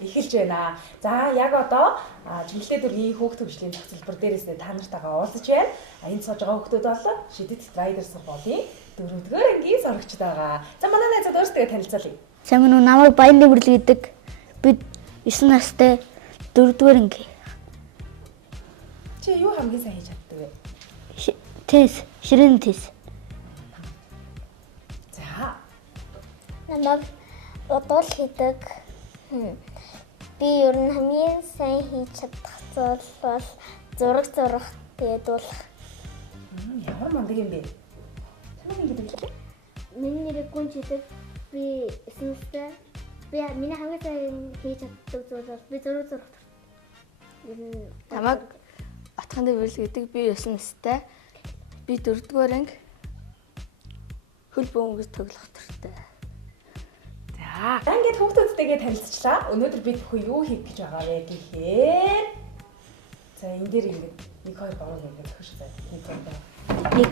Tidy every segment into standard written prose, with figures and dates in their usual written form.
Эхэлж байна. За яг одоо жимлэлтэй дөргийн хүүхд хөгжлийн зохицолбор дээрээс та нартайгаа уулзаж байна. Энд сууж байгаа хүүхдүүд бол Шидэт Райдер сургуулийн 4-р ангийн сурагчид байгаа. За манай найзууд өөрсдөө танилцуулъя. Сайн мөн намайг Баян Ливэрл гэдэг. Би 9 настай 4-р анги. Чи юу хамгийн сайн хийж чаддаг вэ? Тест, ширэн тест. За. Намайг удал хийдэг. Би ер нь хамгийн сайн хийж чадах зүйл бол зураг тэгээд бол ямар мундаг юм бэ? Чамайг ингэ хэлээ. миний нэрийг гүн чидэг. Би 9 настай. Миний хамгийн сайн хийж чаддаг зүйл бол би зураг. Намайг Атхан Дэвэрл гэдэг. Би 9 настай. Би 4-р анги. Хөл бөмбөг тоглох төртэй. За, ингээд хүүхдүүдтэйгээ танилцчлаа. Өнөөдөр бид бүхэн юу хийх гэж байгаа вэ гэхээр за энэ дээр ингээд 1 2 3 ингээд төгш байна. 1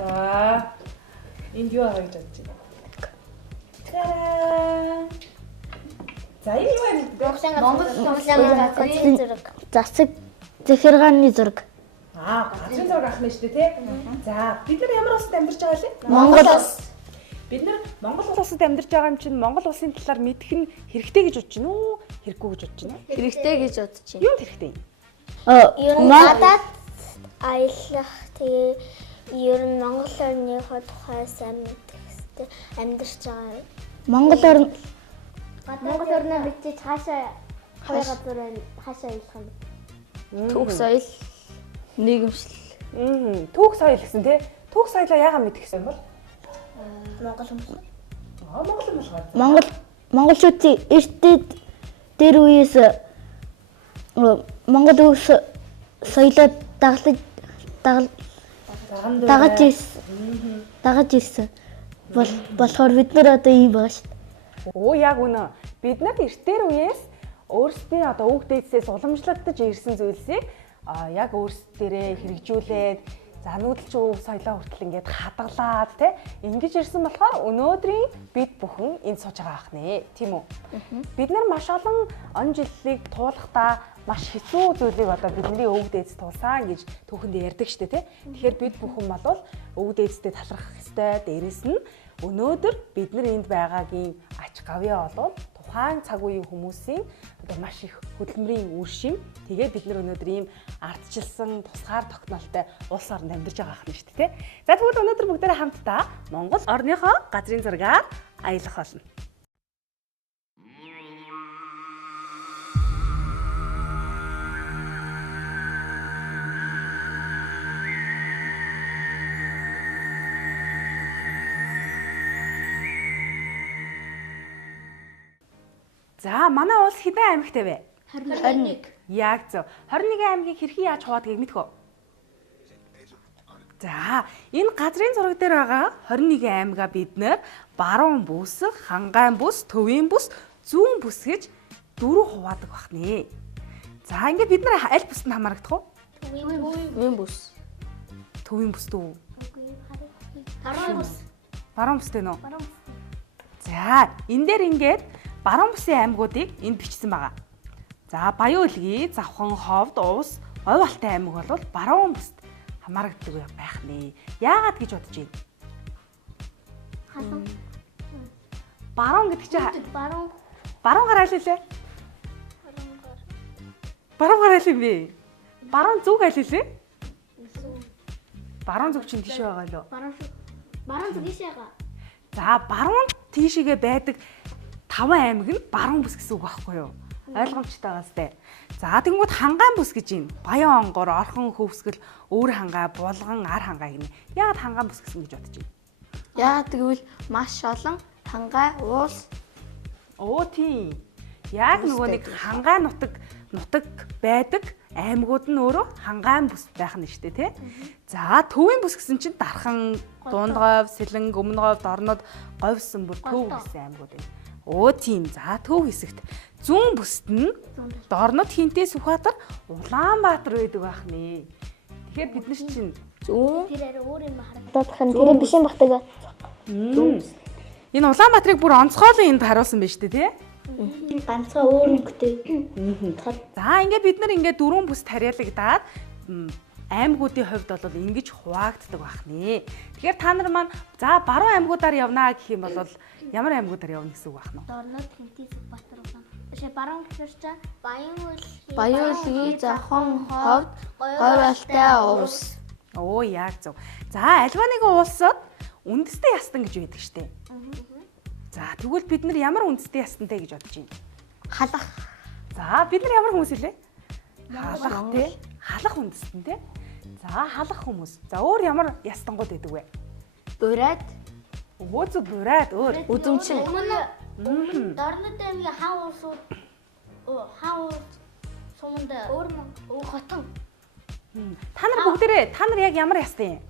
За. Энд юу байгаа гэж бодож байна? Тараа. За энэ юу вэ? Монголын зураг. Засаг захиргааны зураг. Газрын зураг авах нь шүү дээ, тий? За, бид нар ямар улсад амьдарч байгаа лээ? Монгол улс. Бид нар Монгол улсад амьдарч байгаа юм чинь Монгол улсын талаар мэдэх нь хэрэгтэй гэж бодож байна уу? Хэрэггүй гэж бодож байна? Хэрэгтэй гэж бодож байна. Юу хэрэгтэй? Ер нь надад аялах тэгээ ер нь Монгол орны тухай сайн мэдэх хэрэгтэй амьдарч байгаа. Монгол орн орноо мэдчих хаашаа хоёр газар байна. Хаашаа аялах юм? Түүх соёл, нийгэмшил. Түүх соёл гэсэн тий? Түүх соёлоо яагаад мэдэх гэсэн бол? Монгол хүмүүс. Монгол юм шиг. монголчуудын эртний дээр үеэс Монгол улс соёлоо дагаж ирсэн. Болохоор бид нар одоо ийм байгаа шүү дээ. Оо яг үнэ. Бид нар эртээр үеэс өөрсдийн одоо үг дээдсээс уламжлагдаж ирсэн зүйлсийг яг өөрсдөө хэрэгжүүлээд за нүүдэлч өв соёлоо хүртэл ингээд хадгалаад тий ингэж ирсэн болохоор өнөөдрийн бид бүхэн энд сууж байгаа ахнэ тийм үү. Бид нар маш олон он жилийг туулахдаа маш хэцүү зүйлийг одоо бидний өвөг дээдс тулсан гэж түүхэнд ярьдаг штэ тий. Тэгэхээр бид бүхэн бол өвөг дээдстэй талархах ёстой. Дээрэс нь өнөөдөр бид нар энд байгаагийн ач гавьяа бол тухайн цаг үеийн хүмүүсийн одоо маш их хөдөлмөрийн үр шим. Тэгээ бид нар өнөөдөр ийм ардчилсан тусгаар тогтнолтой улс орнд амьдарч байгаа юм шүү дээ. За тэгвэл өнөөдөр бүгдээрээ хамтдаа Монгол орныхоо газрын зургаар аялах болно. За манай улс хэдэн аймагтай вэ? 21. Яг зөв. 21 аймгийг хэрхэн яаж хуваадгийг мэдэх үү? За, энэ газрын зураг дээр байгаа 21 аймгаа бид нэр баруун бүс, хангайн бүс, төвийн бүс, зүүн бүс гэж 4 хуваадаг бахнэ. За, ингээд бид нар аль бүсэнд хамаарагдах вэ? Төвийн бүс. Төвийн бүс дүү. Баруун бүстэй нөө. За, энэ дээр ингээд баруун бүсийн аймагуудыг энд бичсэн байгаа. За, Баян-Улгийн, Завхан, Ховд, Увс, Говь Алтай аймаг бол баруун бүст хамаарагддаг байх нэ. Яагаад гэж бодож байна? Халуун. Баруун гэдэг чинь Баруун гар аль хэлээ? Баруун гар аль юм бэ? Баруун зүг аль хэлээ? Баруун зүг чинь тийш байгаа лөө. баруун зүгшээгаа. За, баруун тийшээгээ байдаг 5 аймаг нь баруун бүс гэсэн үг байхгүй юу? Ойлгомжтой байгаас тэ. За тэгэнгүүт хангайн бүс гэж юм. Баян онгор, орхон хөвсгөл, өвөр хангай, булган, ар хангай гинэ. Яагаад хангайн бүс гэсэн гэж бодож байна? Яагаад гэвэл маш олон хангай уус Тийм. Яг нөгөө нэг хангай нутаг байдаг аймагуд нь өөрөө хангаан бүс байх нь шүү дээ, тий? За, төвийн бүс гэсэн чинь Дархан, Дундговь, Сэлэн, Өмнөговь, Дорнод, Говьсон бүр төв гэсэн аймагуд байна. Тийм. За, төв хэсэгт зүүн бүсд нь Дорнод, Хинтээ, Сүхбаатар, Улаанбаатар байдаг байх нэ. Тэгэхээр бид нар чинь зүүн Тэр өөр юм харагдах нь тэр биш юм багтаг. энэ Улаанбаатарыг бүр онцгойлон энд харуулсан байна шүү дээ, тий? Ганцхан өөр өнгөтэй. За ингээд бид нар ингээд дөрвөн бүс тариалагдаад аймагуудын хувьд бол ингэж хуваагддаг байх нэ. Тэгэхээр та нар маань за баруун аймагуудаар явнаа гэх юм бол ямар аймагуудаар явна гэсэн үг байх нь вэ? Дорнод Хинтээ Сүхбаатар улаан. Тэшээ баруун гэхэр чи Баян үлгий Захан ховд Говьалтай уус. Яг зөв. За альва нэгэн улсад үндэстэй ястан гэж байдаг штеп. За тэгвэл бид нар ямар үндэстэй ястантай гэж бодож байна? Халах. За бид нар ямар хүмүүс илээ? Халах тий. Халах үндэстэн тий. За халах хүмүүс. За өөр ямар ястангууд байдаг вэ? Бурайд. Зөв бурайд өөр. Үзэмчин. Өмнө Дорнод аймгийн хаан уусууд суманд өөр хотон. Та нар яг ямар ястан юм?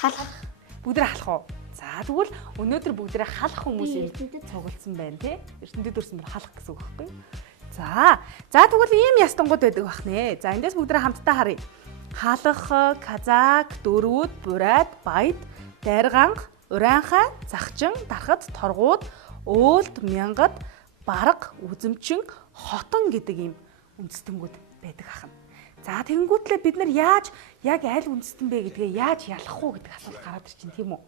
Халах. Бүгдээ халах уу? За тэгвэл өнөөдөр бүгдээ халах хүмүүс эрдэнэтэд цугласан байна тий. Эрдэнэтэд өрсөн бол халах гэсэн үг байхгүй юу? За тэгвэл ийм ястангууд байдаг бах нэ. За эндээс бүгдээ хамтдаа харъя. Халах, казак, дөрвүүд, бурайд, баяд, дайрганг, ураанхай, захчин, дархад, торгууд, өөлд, мянгад, барга, үзэмчин, хотон гэдэг ийм үндэстэнгүүд байдаг ахна. За тэгэнгүүтлээ бид нар яаж яг аль үндэстэн бэ гэдгээ яаж ялах уу гэдэг асуулт гараад ирж байна тийм үү?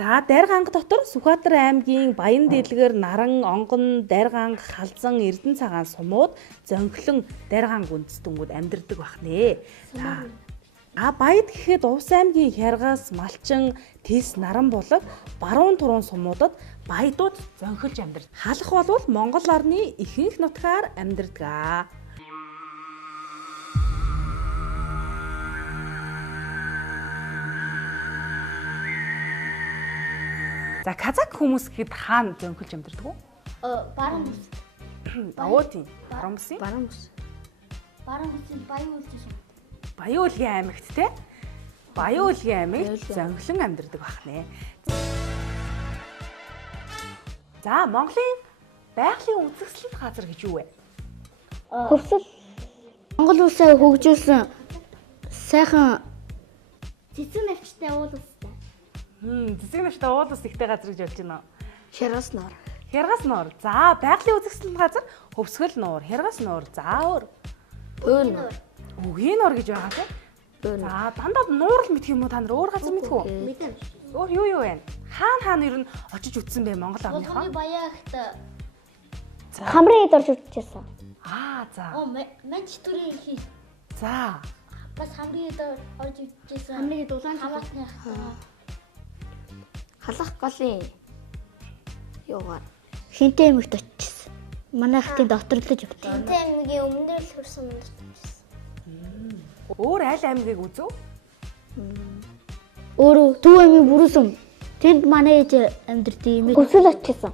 За Дайрганг дотор Сүхбаатар аймгийн Баян дэлгэр, Наран, Онгон, Дайрганг, Халзан, Эрдэнэ цагаан сумууд зөнхлөн Дайрганг үндэстэнгүүд амьдардаг байх нэ. За Баяд гэхэд Увс аймгийн Хяргас, Малчин, Тис, Наран булаг баруун туруун сумуудад баядууд зөнхөлж амьдардаг. Халах бол Монгол орны ихэнх нутгаар амьдардаг. За казак хүмүүс гэхэд хаана зөнхөлж амьдардаг вэ? Баруун бүс. Тийм. Баруун бүс. Баруун бүсийн Баян үлдсэн. Баян үлгийн аймагт те. Баян үлгийн аймагт зөнхлөн амьдардаг байх нэ. За Монголын байгалийн үзэсгэлэнт газар гэж юу вэ? Хөвсөл Монгол улсаа хөгжүүлсэн сайхан Цэцэн навчтай уул устай. Цэцэг навчтай уул ус ихтэй газар гэж болж байна. Хяргас нор. Хяргас нуур. За байгалийн үзэсгэлэнт газар Хөвсгөл нуур, Хяргас нуур. За өөр Өөр нор. Үгийн нуур гэж байгаа тийм. За дандаа нуур л мэдх юм уу та нар өөр газар мэдх үү? Мэдэн. Өөр юу вэ? Хаана ер нь очиж үтсэн бэ Монгол орныхоо? Болгоны баяагт хамрын эд орж үзчихсэн. за. Манч төрийн хий. За. Бас хамрын эд орж үзчихсэн. Хамрын эд улаан хамаатны Халах голын яваар. Хинтээ аймагт очижсэн. Манай хотын доторлож явтыг. Хинтээ аймгийн өмнөд л хөрсөн очижсэн. Өөр аль аймгийг үзв? Өөрөө Төв аймгийн бүрүүсүм. Тэнд манай ээж амьдрт юм. Өсөл очижсэн.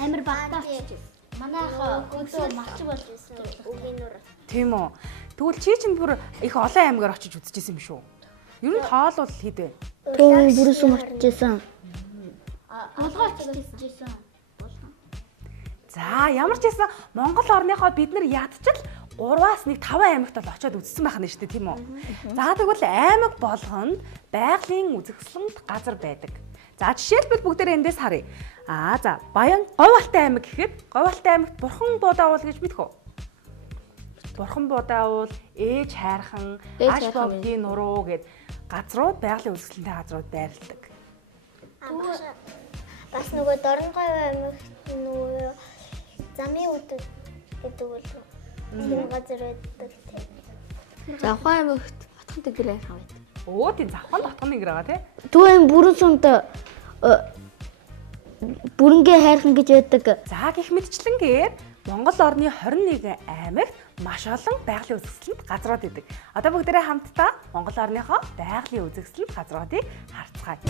Амир багтаа очижсэн. Манайх өдөө малч болж байсан. Үгийн нуур. Тийм үү. Тэгвэл чи чинь бүр их олон аймгаар очиж үзчихсэн юм шүү. Ер нь тоол бол хэд вэ? Төв аймгийн бүрүүсүм очижсэн. Болгоо очижсэн. За ямар ч байсан Монгол орныхоо бид нар ядчил 3-аас 1 5 аймагт бол очиод үзсэн байх нь шүү дээ тийм үү. За тэгвэл аймаг болгонд байгалийн үзэсгэлэнт газар байдаг. За жишээлбэл бүгдээрээ эндээс харъя. За Баян Говьалтай аймаг гэхэд Говьалтай аймагт Бурхан буудаа уул гэж мэдэх үү? Бурхан буудаа уул, ээж хайрхан, аш бовгийн нуруу гэд газрууд байгалийн үзэсгэлэнтэй газрууд байрладаг. Бас нөгөө Дорногов аймагт нөгөө замын үдэд гэдэг бол энэ газар байдаг тийм. Завхан аймагт Хотхон дээгэр хайрхан байдаг. Тийм завхан дотгоны гэр байгаа тий. Төв аймгийн бүрүүсүмд бүрэнгээ хайрхан гэж байдаг. За гих мэдчлэнгээр Монгол орны 21 аймагт маш олон байгалийн үзэсгэлэнт газрууд идэг. Одоо бүгдээрээ хамтдаа Монгол орныхоо байгалийн үзэсгэлэнт газруудыг харцгаая.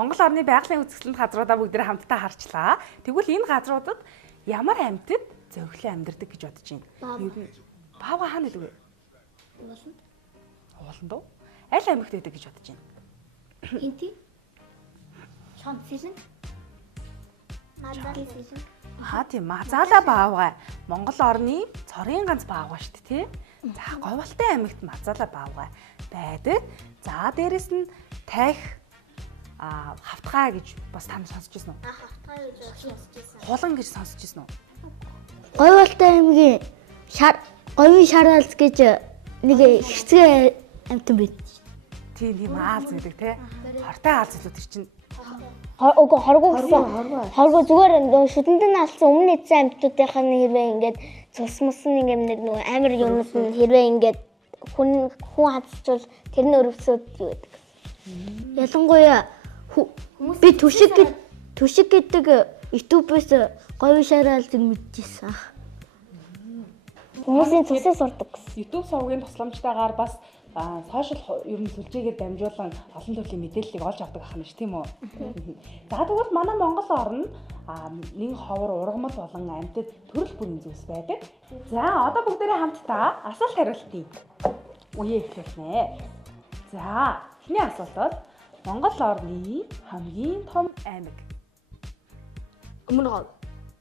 Монгол орны байгалийн үзэсгэлэнт газруудаа бүгдээ хамтдаа харчлаа. Тэгвэл энэ газруудад ямар амьтад зөвхөн амьдардаг гэж бодож байна? Баава хаана гэдэг вэ? Ууланд уу? Аль аймагт байдаг гэж бодож байна? Хинти? Шон сэлэн? Мадал сэлэн. Тийм, Мазаала баавгай. Монгол орны цорын ганц баавгай шүү дээ, тий? За, Говьалтай аймагт Мазаала баавгай байдаг. За, дээрэс нь Тайх хавтгай гэж бас та нар сонсч ирсэн үү? Хавтгай гэж сонсч ирсэн. Хулан гэж сонсч ирсэн үү? Говьалтай аймгийн говийн шараалц гэж нэг хэсэг амьтан байд. Тийм аалз гэдэг тий. Хортой аалз илүү тэр чинь. Хоргоо гэсэн. Хоргоо зүгээр шүтэндэн алдсан өмнө эзэн амьтдуудынхаа хэрвээ ингээд цусмсан ингээд нэг амар юмнууд нь хэрвээ ингээд хүн хадцчвал тэрний өрөвсөд юу гэдэг. Ялангуяа би түшиг гэдэг YouTube-ээс говийн шараалцыг мэдчихсэн. Хүмүүсийн цусыг сурдаг гэсэн. YouTube сувгийн тусламжтайгаар бас сошиал ер нь сүлжээгээр дамжуулан олон төрлийн мэдээллийг олж авдаг ахна ш тийм үү. За тэгвэл манай Монгол орн нэг ховор ургамал болон амьтад төрөл бүрийн зүйлс байдаг. За одоо бүгдээрээ хамтдаа асуулт хариултыг үе эхлүүлнэ. За эхний асуулт бол Монгол орны хамгийн том аймаг. Өмнө Говь.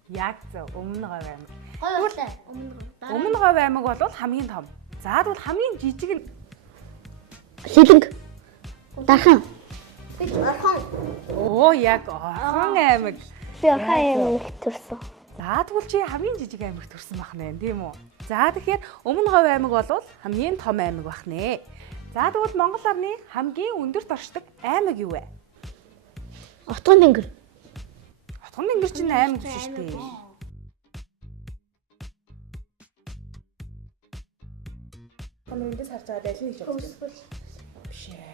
Яг зөв, Өмнө Говь аймаг. Говьалтай. Өмнө Говь аймаг бол хамгийн том. За тэгвэл хамгийн жижиг нь Сэлэнг. Дархан. Би Орхон. Оо яг Орхон аймаг. Би Орхон аймагт төрсөн. За тэгвэл чи хамгийн жижиг аймагт төрсэн бахна тийм үү? За тэгэхээр Өмнө Говь аймаг бол хамгийн том аймаг бахнэ. За тэгвэл Монгол орны хамгийн өндөрт оршдог аймаг юу вэ? Отгон тэнгэр. Отгон тэнгэр чинь аймаг биш шүү дээ. Өнөөдөр харж байгаа дайлын гэж бодож байна. Биш ээ.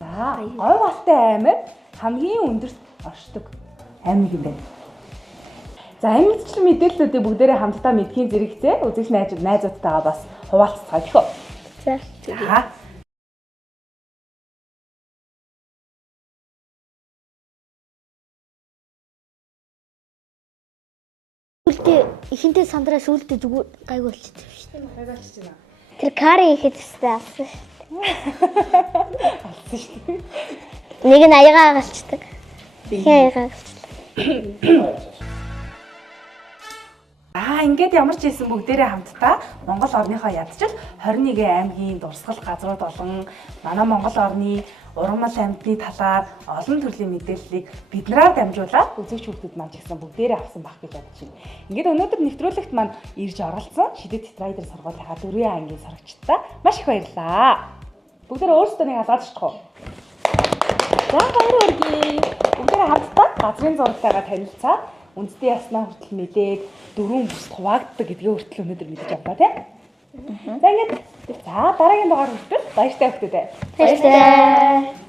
За, Говь Алтай аймаг хамгийн өндөрт оршдог аймаг юм байна. За, энэ мэдлэг мэдээллүүдийг бүгдээрээ хамтдаа мэдхийн зэрэгцээ үзэгч найзуудтайгаа бас хуваалцгаа гэх үү? За. За. Сүлдээ ихэнтэй сандраа сүлдээ зүгээр гайгүй болчихсон шүү дээ. Гайгүй болчихж байна. Тэр кари ихэд өстэй алсан шүү Алсан шүү дээ. дээ. Нэг нь аягаа галчдаг. Хин аягаа галчдаг. Ингээд ямар ч хэлсэн бүгдээрээ хамтдаа Монгол орныхоо ядчил 21 аймгийн дурсгал газрууд болон манай Монгол орны ургамал амьтны талаар олон төрлийн мэдээллийг биднээр дамжуулаад үзэгч хүүхдүүд маань ч гэсэн бүгдээрээ авсан байх гэж бодож байна. Ингээд өнөөдөр нэвтрүүлэгт маань ирж оролцсон Шидэт тетрайдер сургуулийн 4-ийн ангийн сурагчдаа маш их баярлалаа. Бүгдээрээ өөрсдөө нэг алгаад очих уу? За баяр хүргэе. Бүгдээрээ хамтдаа газрын зурагтайгаа танилцаад үндэсний яснаа хүртэл мэдээд дөрвөн бүсд хуваагддаг гэдгээ хүртэл өнөөдөр мэдэж авлаа тийм. За ингээд дараагийн дугаар хүртэл баяртай хүүхдүүдээ. Баярлалаа.